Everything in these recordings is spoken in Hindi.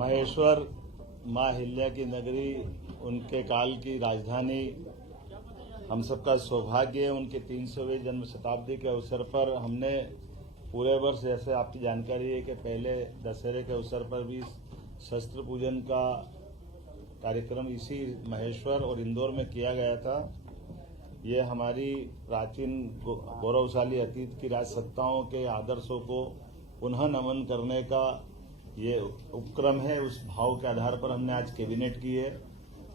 महेश्वर माँ अहिल्या की नगरी, उनके काल की राजधानी, हम सबका सौभाग्य है। उनके 300वें जन्म शताब्दी के अवसर पर हमने पूरे वर्ष, जैसे आपकी जानकारी है कि पहले दशहरे के अवसर पर भी शस्त्र पूजन का कार्यक्रम इसी महेश्वर और इंदौर में किया गया था। ये हमारी प्राचीन गौरवशाली अतीत की राजसत्ताओं के आदर्शों को पुनः नमन करने का ये उपक्रम है। उस भाव के आधार पर हमने आज कैबिनेट की है।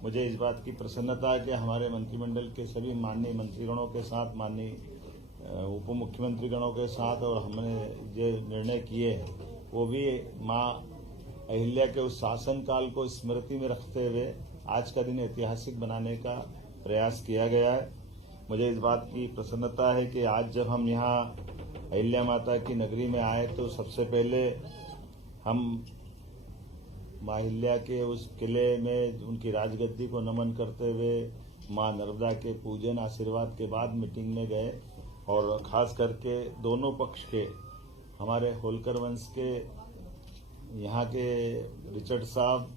मुझे इस बात की प्रसन्नता है कि हमारे मंत्रिमंडल के सभी माननीय मंत्रीगणों के साथ, माननीय उप मुख्यमंत्रीगणों के साथ, और हमने जो निर्णय किए हैं वो भी माँ अहिल्या के उस शासनकाल को स्मृति में रखते हुए आज का दिन ऐतिहासिक बनाने का प्रयास किया गया है। मुझे इस बात की प्रसन्नता है कि आज जब हम यहाँ अहिल्या माता की नगरी में आए तो सबसे पहले हम माँ अहिल्या के उस किले में उनकी राजगद्दी को नमन करते हुए माँ नर्मदा के पूजन आशीर्वाद के बाद मीटिंग में गए, और खास करके दोनों पक्ष के, हमारे होलकर वंश के यहाँ के रिचर्ड साहब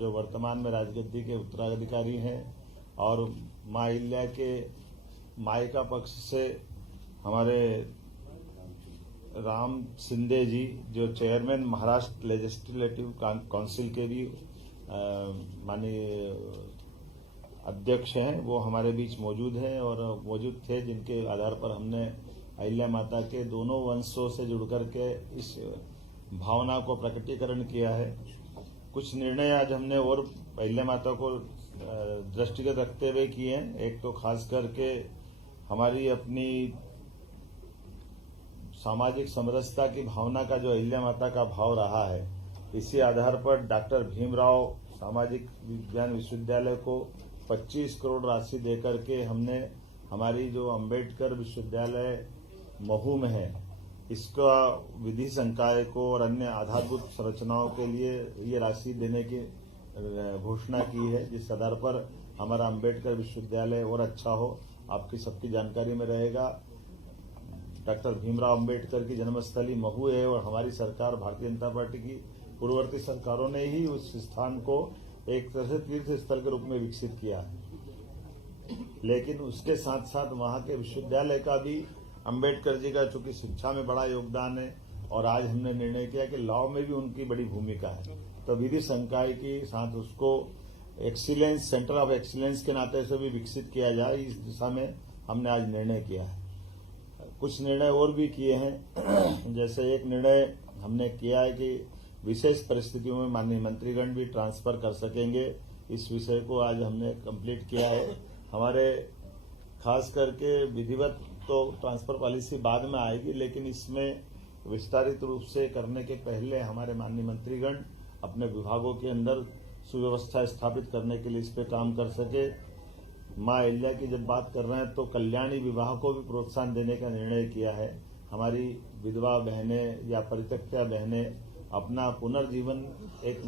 जो वर्तमान में राजगद्दी के उत्तराधिकारी हैं, और माँ अहिल्या के मायका पक्ष से हमारे राम शिंदे जी जो चेयरमैन महाराष्ट्र लेजिस्लेटिव काउंसिल के भी माननीय अध्यक्ष हैं, वो हमारे बीच मौजूद हैं और मौजूद थे, जिनके आधार पर हमने अहिल्या माता के दोनों वंशों से जुड़कर के इस भावना को प्रकटीकरण किया है। कुछ निर्णय आज हमने और अहिल्या माता को दृष्टिगत रखते हुए किए हैं। एक तो खास करके हमारी अपनी सामाजिक समरसता की भावना का जो अहिल्या माता का भाव रहा है, इसी आधार पर डॉक्टर भीमराव सामाजिक विज्ञान विश्वविद्यालय को 25 करोड़ राशि देकर के हमने हमारी जो अंबेडकर विश्वविद्यालय महू में है, इसका विधि संकाय को और अन्य आधारभूत संरचनाओं के लिए ये राशि देने की घोषणा की है, जिस आधार पर हमारा अंबेडकर विश्वविद्यालय और अच्छा हो। आपकी सबकी जानकारी में रहेगा, डॉक्टर भीमराव अंबेडकर की जन्मस्थली महू है, और हमारी सरकार, भारतीय जनता पार्टी की पूर्ववर्ती सरकारों ने ही उस स्थान को एक तरह से तीर्थ स्थल के रूप में विकसित किया है। लेकिन उसके साथ साथ वहां के विश्वविद्यालय का भी अंबेडकर जी का चूंकि शिक्षा में बड़ा योगदान है, और आज हमने निर्णय किया कि लॉ में भी उनकी बड़ी भूमिका है, तो विधि संकाय के साथ उसको एक्सीलेंस, सेंटर ऑफ एक्सीलेंस के नाते से भी विकसित किया जाए, इस दिशा में हमने आज निर्णय किया है। कुछ निर्णय और भी किए हैं, जैसे एक निर्णय हमने किया है कि विशेष परिस्थितियों में माननीय मंत्रीगण भी ट्रांसफर कर सकेंगे। इस विषय को आज हमने कंप्लीट किया है। हमारे खास करके विधिवत तो ट्रांसफर पॉलिसी बाद में आएगी, लेकिन इसमें विस्तारित रूप से करने के पहले हमारे माननीय मंत्रीगण अपने विभागों के अंदर सुव्यवस्था स्थापित करने के लिए इस पे काम कर सके। माँ अहिल्या की जब बात कर रहे हैं तो कल्याणी विवाह को भी प्रोत्साहन देने का निर्णय किया है। हमारी विधवा बहनें या परित्यक्ता बहनें अपना पुनर्जीवन एक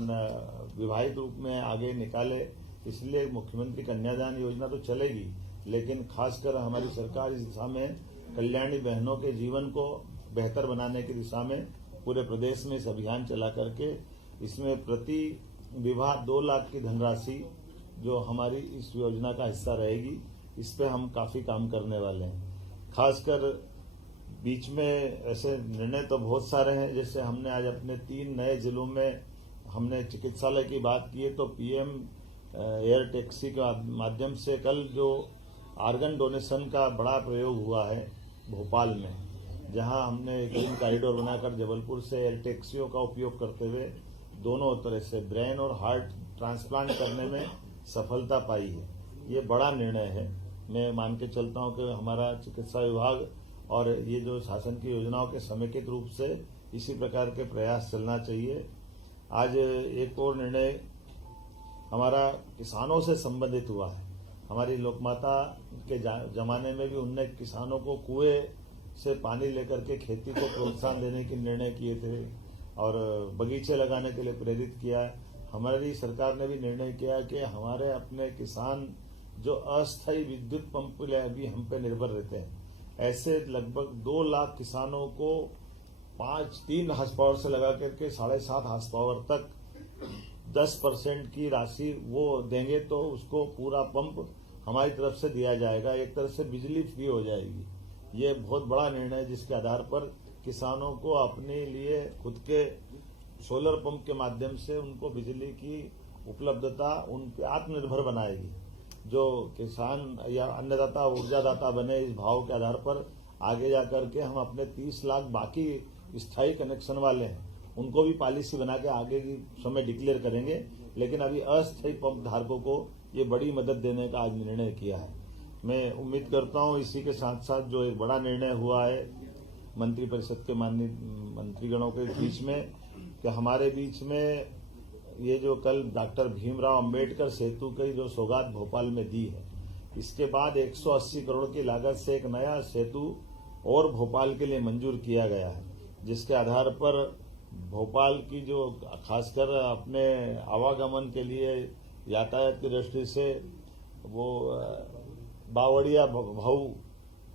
विवाहित रूप में आगे निकाले, इसलिए मुख्यमंत्री कन्यादान योजना तो चलेगी, लेकिन खासकर हमारी सरकार इस दिशा में कल्याणी बहनों के जीवन को बेहतर बनाने की दिशा में पूरे प्रदेश में इस अभियान चला करके इसमें प्रति विवाह 2 लाख की धनराशि जो हमारी इस योजना का हिस्सा रहेगी, इस पे हम काफी काम करने वाले हैं। खासकर बीच में ऐसे निर्णय तो बहुत सारे हैं, जैसे हमने आज अपने 3 नए जिलों में हमने चिकित्सालय की बात की है, तो पीएम एयर टैक्सी के माध्यम से कल जो आर्गन डोनेशन का बड़ा प्रयोग हुआ है भोपाल में, जहां हमने ग्रीन कॉरिडोर बनाकर जबलपुर से एयर टैक्सियों का उपयोग करते हुए दोनों तरह से ब्रेन और हार्ट ट्रांसप्लांट करने में सफलता पाई है। ये बड़ा निर्णय है। मैं मान के चलता हूं कि हमारा चिकित्सा विभाग और ये जो शासन की योजनाओं के समेकित रूप से इसी प्रकार के प्रयास चलना चाहिए। आज एक और निर्णय हमारा किसानों से संबंधित हुआ है। हमारी लोकमाता के जमाने में भी उनने किसानों को कुएं से पानी लेकर के खेती को प्रोत्साहन देने के निर्णय किए थे और बगीचे लगाने के लिए प्रेरित किया है। हमारी सरकार ने भी निर्णय किया कि हमारे अपने किसान जो अस्थायी विद्युत पंप के लिए अभी हम पे निर्भर रहते हैं, ऐसे लगभग 2 लाख किसानों को 3 हार्स पावर से लगा करके 7.5 हार्स पावर तक 10% की राशि वो देंगे तो उसको पूरा पंप हमारी तरफ से दिया जाएगा। एक तरह से बिजली फ्री हो जाएगी। ये बहुत बड़ा निर्णय है जिसके आधार पर किसानों को अपने लिए खुद के सोलर पंप के माध्यम से उनको बिजली की उपलब्धता उनके आत्मनिर्भर बनाएगी। जो किसान या अन्नदाता ऊर्जादाता बने इस भाव के आधार पर आगे जाकर के हम अपने 30 लाख बाकी स्थायी कनेक्शन वाले हैं उनको भी पॉलिसी बना के आगे की समय डिक्लेयर करेंगे। लेकिन अभी अस्थायी पंप धारकों को ये बड़ी मदद देने का आज निर्णय किया है। मैं उम्मीद करता हूं इसी के साथ साथ जो एक बड़ा निर्णय हुआ है मंत्रिपरिषद के माननीय मंत्रीगणों के बीच में कि हमारे बीच में ये जो कल डॉक्टर भीमराव अंबेडकर सेतु की जो सौगात भोपाल में दी है, इसके बाद 180 करोड़ की लागत से एक नया सेतु और भोपाल के लिए मंजूर किया गया है, जिसके आधार पर भोपाल की जो खासकर अपने आवागमन के लिए यातायात की दृष्टि से वो बावड़िया भाऊ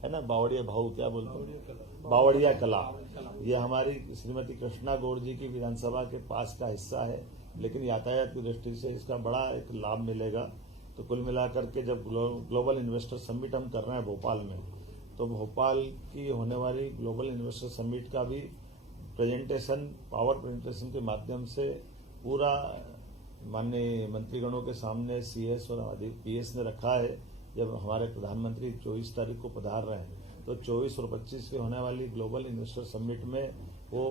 है ना, बावड़िया भाऊ क्या बोलते हैं, बावड़िया कला, ये हमारी श्रीमती कृष्णा गौड़ जी की विधानसभा के पास का हिस्सा है, लेकिन यातायात की दृष्टि से इसका बड़ा एक लाभ मिलेगा। तो कुल मिलाकर के जब ग्लोबल इन्वेस्टर समिट हम कर रहे हैं भोपाल में, तो भोपाल की होने वाली ग्लोबल इन्वेस्टर समिट का भी प्रेजेंटेशन पावर प्रेजेंटेशन के माध्यम से पूरा माननीय मंत्रीगणों के सामने सीएस और पीएस ने रखा है। जब हमारे प्रधानमंत्री 24 तारीख को पधार रहे हैं तो 24 और 25 के होने वाली ग्लोबल इन्वेस्टर समिट में वो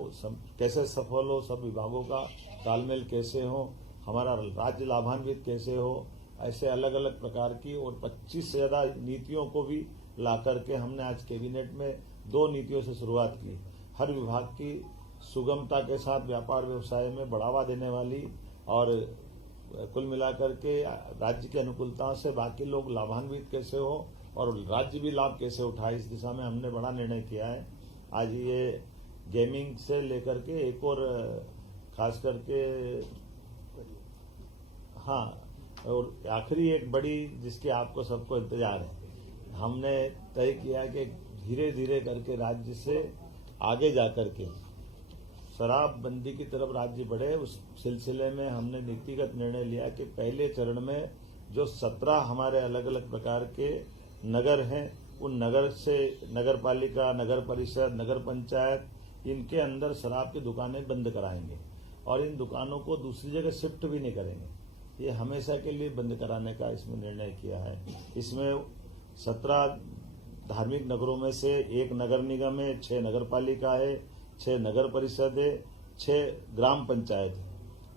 कैसे सफल हो, सब विभागों का तालमेल कैसे हो, हमारा राज्य लाभान्वित कैसे हो, ऐसे अलग अलग प्रकार की और 25 से ज्यादा नीतियों को भी ला करके हमने आज कैबिनेट में 2 नीतियों से शुरुआत की। हर विभाग की सुगमता के साथ व्यापार व्यवसाय में बढ़ावा देने वाली और कुल मिलाकर के राज्य की अनुकूलताओं से बाकी लोग लाभान्वित कैसे हो और राज्य भी लाभ कैसे उठाए, इस दिशा में हमने बड़ा निर्णय किया है। आज ये गेमिंग से लेकर के एक और खास करके और आखिरी एक बड़ी जिसके आपको सबको इंतजार है, हमने तय किया कि धीरे धीरे करके राज्य से आगे जाकर के शराबबंदी की तरफ राज्य बढ़े। उस सिलसिले में हमने नीतिगत निर्णय लिया कि पहले चरण में जो 17 हमारे अलग अलग प्रकार के नगर हैं, उन नगर से नगर पालिका, नगर परिषद, नगर पंचायत, इनके अंदर शराब की दुकानें बंद कराएंगे और इन दुकानों को दूसरी जगह शिफ्ट भी नहीं करेंगे। ये हमेशा के लिए बंद कराने का इसमें निर्णय किया है। इसमें 17 धार्मिक नगरों में से 1 नगर निगम है, 6 नगर पालिका है, 6 नगर परिषद है, 6 ग्राम पंचायत है।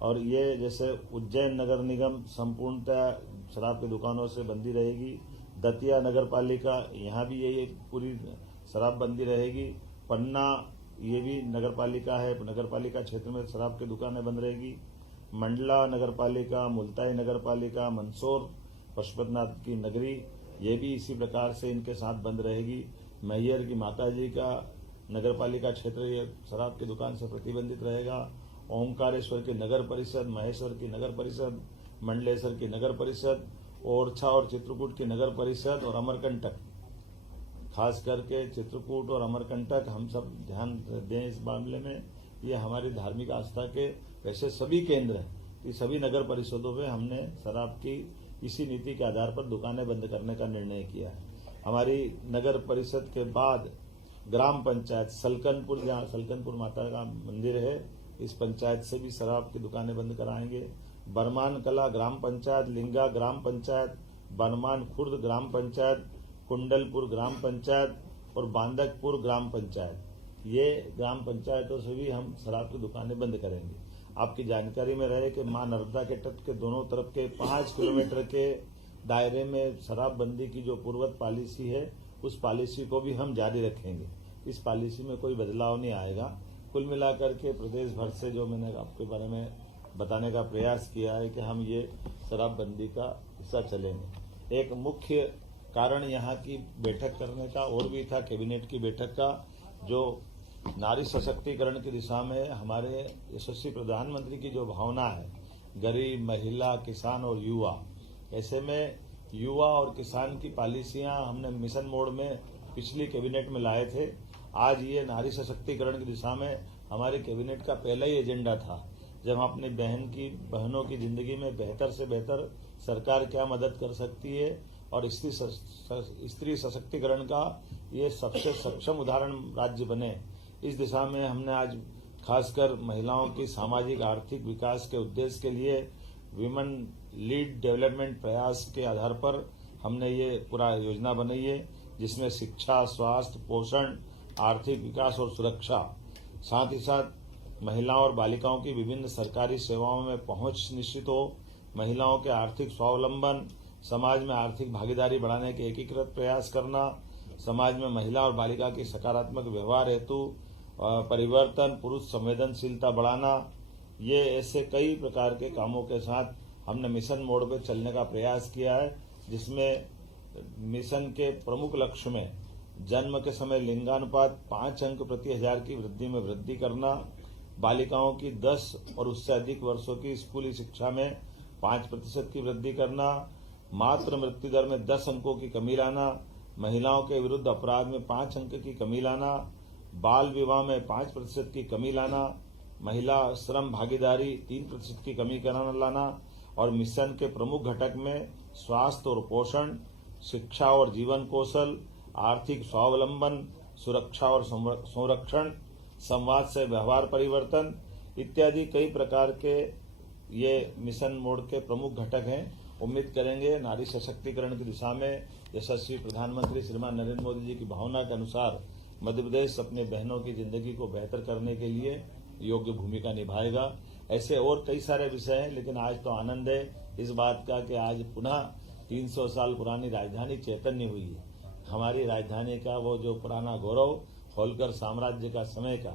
और ये जैसे उज्जैन नगर निगम संपूर्णतः शराब की दुकानों से बंदी रहेगी। दतिया नगर पालिका, यहाँ भी यही पूरी शराब बंदी रहेगी। पन्ना ये भी नगर पालिका है, नगर पालिका क्षेत्र में शराब की दुकानें बंद रहेगी। मंडला नगर पालिका, मुल्ताई नगर पालिका, मंदसौर पशुपतिनाथ की नगरी, ये भी इसी प्रकार से इनके साथ बंद रहेगी। मैहर की माताजी का नगर पालिका क्षेत्र ये शराब की दुकान से प्रतिबंधित रहेगा। ओंकारेश्वर की नगर परिषद, महेश्वर की नगर परिषद, मंडलेश्वर की नगर परिषद, ओरछा और चित्रकूट की नगर परिषद और अमरकंटक, खास करके चित्रकूट और अमरकंटक हम सब ध्यान दें इस मामले में। ये हमारी धार्मिक आस्था के वैसे सभी केंद्र हैं, कि सभी नगर परिषदों में हमने शराब की इसी नीति के आधार पर दुकानें बंद करने का निर्णय किया है। हमारी नगर परिषद के बाद ग्राम पंचायत सलकनपुर, जहाँ सलकनपुर माता का मंदिर है, इस पंचायत से भी शराब की दुकानें बंद कराएंगे। बरमान कला ग्राम पंचायत, लिंगा ग्राम पंचायत, बनमान खुर्द ग्राम पंचायत, कुंडलपुर ग्राम पंचायत और बांदकपुर ग्राम पंचायत, ये ग्राम पंचायतों से भी हम शराब की दुकानें बंद करेंगे। आपकी जानकारी में रहे कि मां नर्मदा के तट के दोनों तरफ के 5 किलोमीटर के दायरे में शराबबंदी की जो पूर्वत पॉलिसी है, उस पॉलिसी को भी हम जारी रखेंगे। इस पॉलिसी में कोई बदलाव नहीं आएगा। कुल मिलाकर के प्रदेश भर से जो मैंने आपके बारे में बताने का प्रयास किया है कि हम ये शराबबंदी का हिस्सा चलेंगे। एक मुख्य कारण यहाँ की बैठक करने का और भी था, कैबिनेट की बैठक का, जो नारी सशक्तिकरण की दिशा में हमारे यशस्वी प्रधानमंत्री की जो भावना है, गरीब, महिला, किसान और युवा, ऐसे में युवा और किसान की पॉलिसियां हमने मिशन मोड में पिछली कैबिनेट में लाए थे। आज ये नारी सशक्तिकरण की दिशा में हमारे कैबिनेट का पहला ही एजेंडा था जब हम अपनी बहनों की जिंदगी में बेहतर से बेहतर सरकार क्या मदद कर सकती है और स्त्री सशक्तिकरण का ये सबसे सक्षम उदाहरण राज्य बने, इस दिशा में हमने आज खासकर महिलाओं की सामाजिक आर्थिक विकास के उद्देश्य के लिए विमेन लीड डेवलपमेंट प्रयास के आधार पर हमने ये पूरा योजना बनाई है, जिसमें शिक्षा, स्वास्थ्य, पोषण, आर्थिक विकास और सुरक्षा, साथ ही साथ महिलाओं और बालिकाओं की विभिन्न सरकारी सेवाओं में पहुंच निश्चित हो, महिलाओं के आर्थिक स्वावलंबन, समाज में आर्थिक भागीदारी बढ़ाने के एकीकृत प्रयास करना, समाज में महिला और बालिका की सकारात्मक व्यवहार हेतु परिवर्तन, पुरुष संवेदनशीलता बढ़ाना, ये ऐसे कई प्रकार के कामों के साथ हमने मिशन मोड पे चलने का प्रयास किया है, जिसमें मिशन के प्रमुख लक्ष्य में जन्म के समय लिंगानुपात 5 अंक प्रति हजार की वृद्धि में वृद्धि करना, बालिकाओं की 10 और उससे अधिक वर्षों की स्कूली शिक्षा में 5% की वृद्धि करना, मातृ मृत्यु दर में 10 अंकों की कमी लाना, महिलाओं के विरुद्ध अपराध में 5 अंक की कमी लाना, बाल विवाह में 5% की कमी लाना, महिला श्रम भागीदारी 3% की कमी कराना लाना और मिशन के प्रमुख घटक में स्वास्थ्य और पोषण, शिक्षा और जीवन कौशल, आर्थिक स्वावलंबन, सुरक्षा और संरक्षण, संवाद से व्यवहार परिवर्तन इत्यादि कई प्रकार के ये मिशन मोड के प्रमुख घटक हैं। उम्मीद करेंगे नारी सशक्तिकरण की दिशा में यशस्वी प्रधानमंत्री श्रीमान नरेंद्र मोदी जी की भावना के अनुसार मध्य प्रदेश अपने बहनों की जिंदगी को बेहतर करने के लिए योग्य भूमिका निभाएगा। ऐसे और कई सारे विषय हैं, लेकिन आज तो आनंद है इस बात का कि आज पुनः 300 साल पुरानी राजधानी चैतन्य हुई है। हमारी राजधानी का वो जो पुराना गौरव, होलकर साम्राज्य का समय का,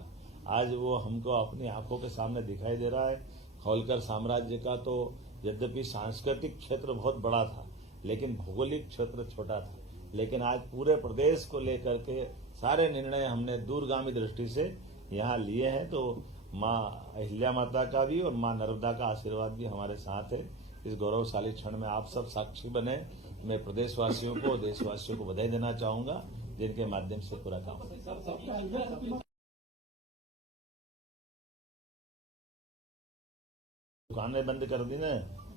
आज वो हमको अपनी आंखों के सामने दिखाई दे रहा है। होलकर साम्राज्य का तो यद्यपि सांस्कृतिक क्षेत्र बहुत बड़ा था, लेकिन भौगोलिक क्षेत्र छोटा था, लेकिन आज पूरे प्रदेश को लेकर के सारे निर्णय हमने दूरगामी दृष्टि से यहाँ लिए हैं। तो माँ अहिल्या माता का भी और माँ नर्मदा का आशीर्वाद भी हमारे साथ है। इस गौरवशाली क्षण में आप सब साक्षी बने। मैं प्रदेशवासियों को, देशवासियों को बधाई देना चाहूंगा, जिनके माध्यम से पूरा काम। दुकानें बंद कर दी ना,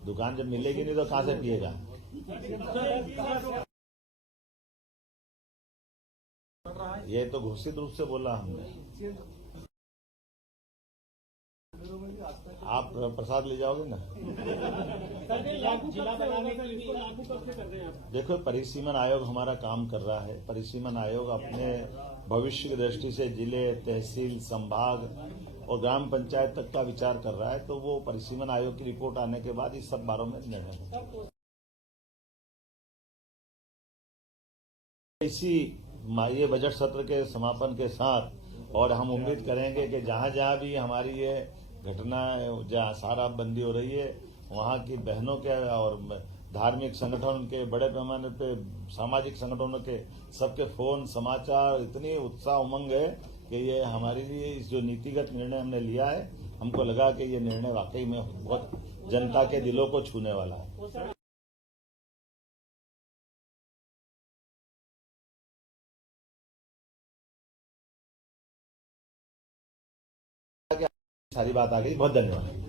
दुकान जब मिलेगी नहीं तो कहां से पिएगा। ये तो घोषित रूप से बोला हमने। आप प्रसाद ले जाओगे ना। देखो, परिसीमन आयोग हमारा काम कर रहा है। परिसीमन आयोग अपने भविष्य की दृष्टि से जिले, तहसील, संभाग और ग्राम पंचायत तक का विचार कर रहा है। तो वो परिसीमन आयोग की रिपोर्ट आने के बाद इस सब बारों में निर्णय होगा। इसी ये बजट सत्र के समापन के साथ और हम उम्मीद करेंगे कि जहां जहां भी हमारी ये घटना, जहाँ शराबबंदी हो रही है, वहाँ की बहनों के और धार्मिक संगठन के, बड़े पैमाने पे सामाजिक संगठनों के सबके फोन, समाचार, इतनी उत्साह उमंग है कि ये हमारे लिए इस जो नीतिगत निर्णय हमने लिया है, हमको लगा कि ये निर्णय वाकई में बहुत जनता के दिलों को छूने वाला है। सारी बात आ गई। बहुत धन्यवाद।